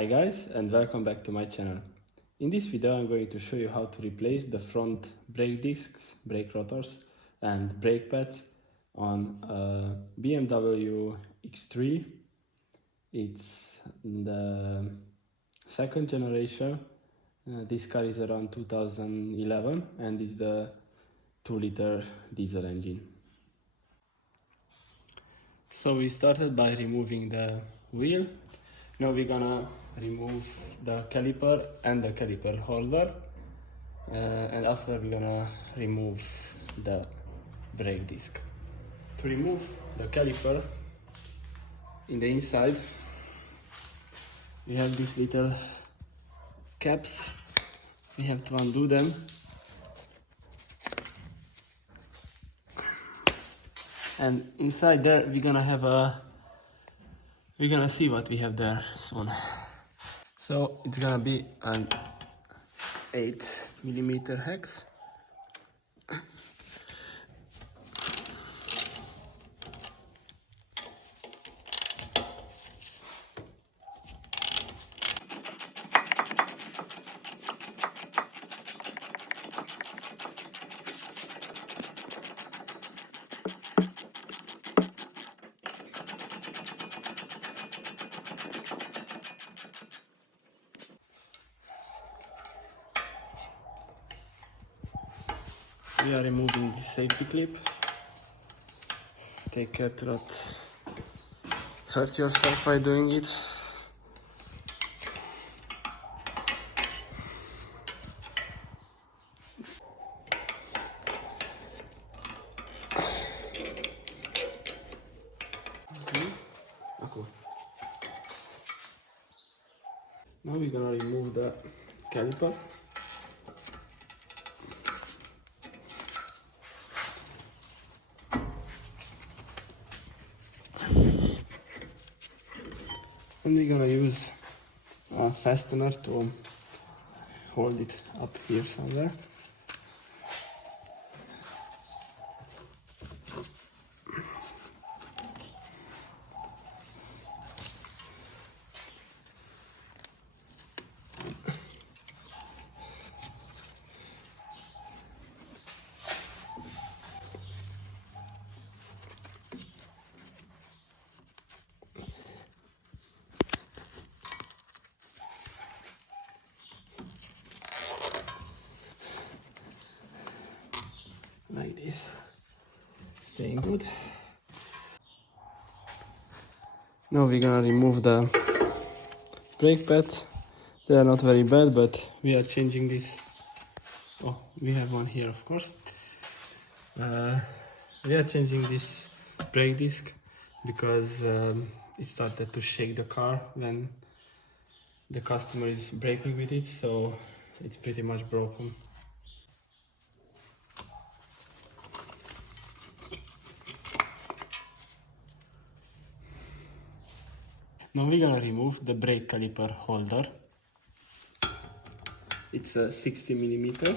Hi guys, and welcome back to my channel. In this video I'm going to show you how to replace the front brake discs, brake rotors and brake pads on a BMW X3. It's the second generation. This car is around 2011 and is the 2-liter diesel engine. So we started by removing the wheel. Now we're gonna remove the caliper and the caliper holder, and after we're gonna remove the brake disc. To remove the caliper, in the inside we have these little caps. We have to undo them. And inside there we're gonna see what we have there soon. So it's gonna be an 8mm hex. We are removing the safety clip. Take care to not hurt yourself by doing it. Okay. Now we're gonna remove the caliper. And we're gonna use a fastener to hold it up here somewhere. Like this, staying good. Now we're gonna remove the brake pads. They are not very bad, but we are changing this. Oh, we have one here, of course. We are changing this brake disc because it started to shake the car when the customer is braking with it, so it's pretty much broken. Now we're gonna remove the brake caliper holder. It's a 60mm.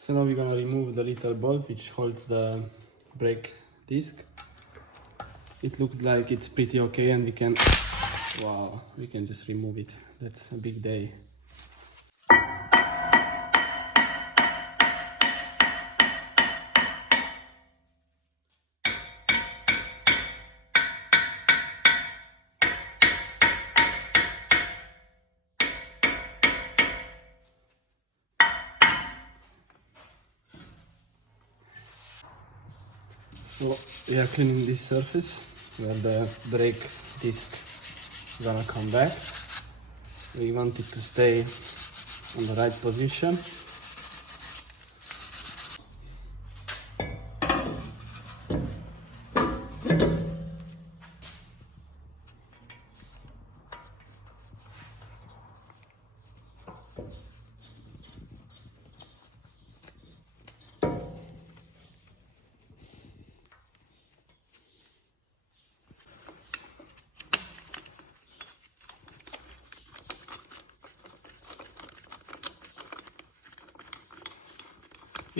So now we're gonna remove the little bolt which holds the brake disc. It looks like it's pretty okay, and we can just remove it. That's a big day. So we are cleaning this surface where the brake disc is gonna come back. We want it to stay on the right position.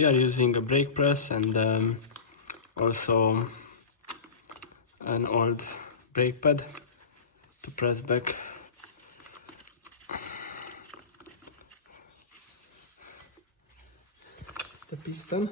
We are using a brake press and also an old brake pad to press back the piston.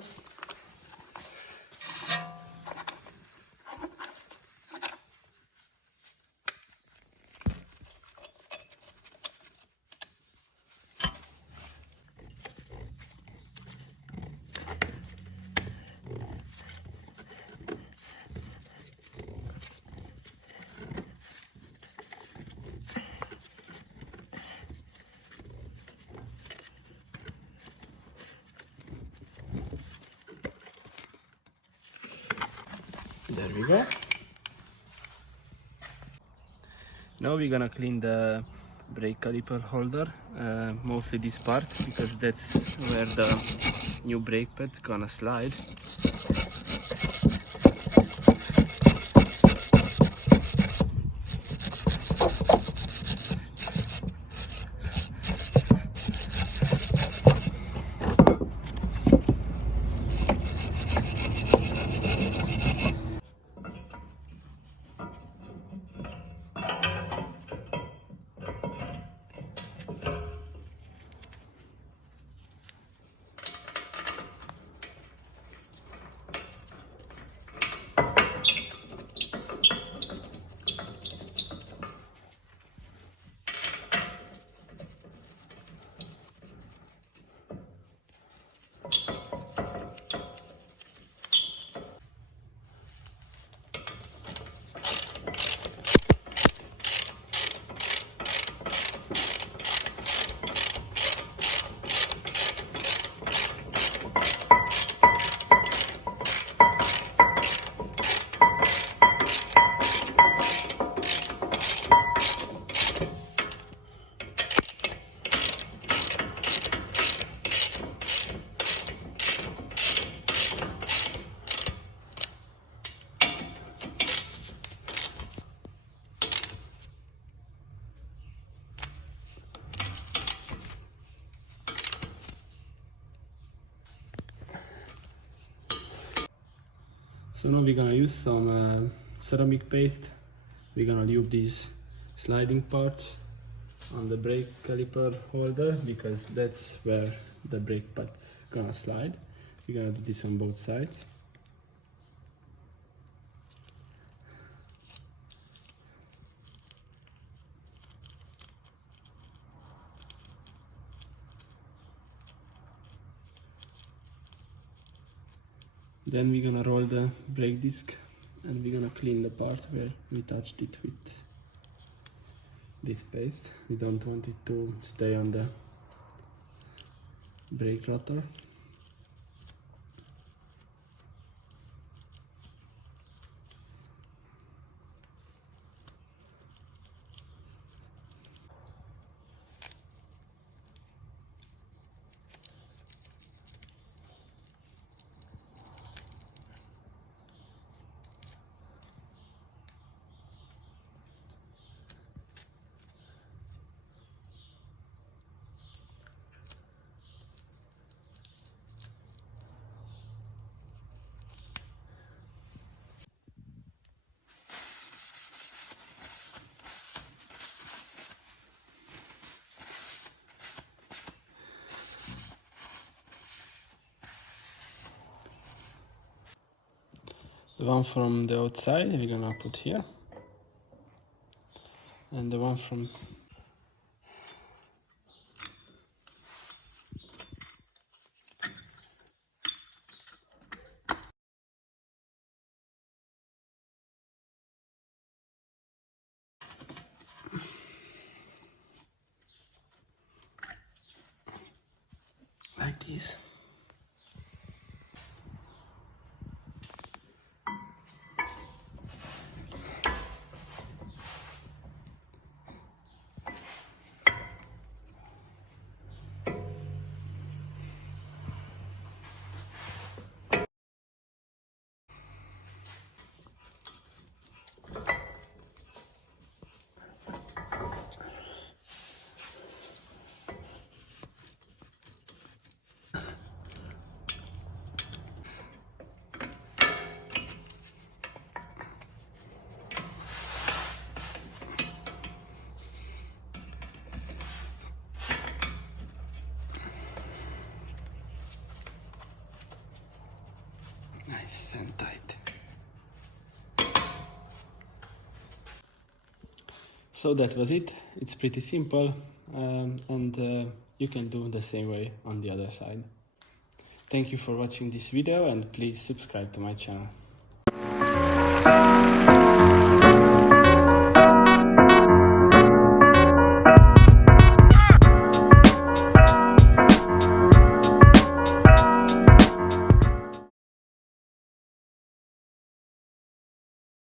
There we go. Now we're gonna clean the brake caliper holder, mostly this part, because that's where the new brake pad's gonna slide. So now we're gonna use some ceramic paste. We're gonna lube these sliding parts on the brake caliper holder, because that's where the brake pad's gonna slide. We're gonna do this on both sides. Then we're gonna roll the brake disc and we're gonna clean the part where we touched it with this paste. We don't want it to stay on the brake rotor. The one from the outside we're gonna put here, and the one from like this. So that was it. It's pretty simple, and you can do the same way on the other side. Thank you for watching this video, and please subscribe to my channel.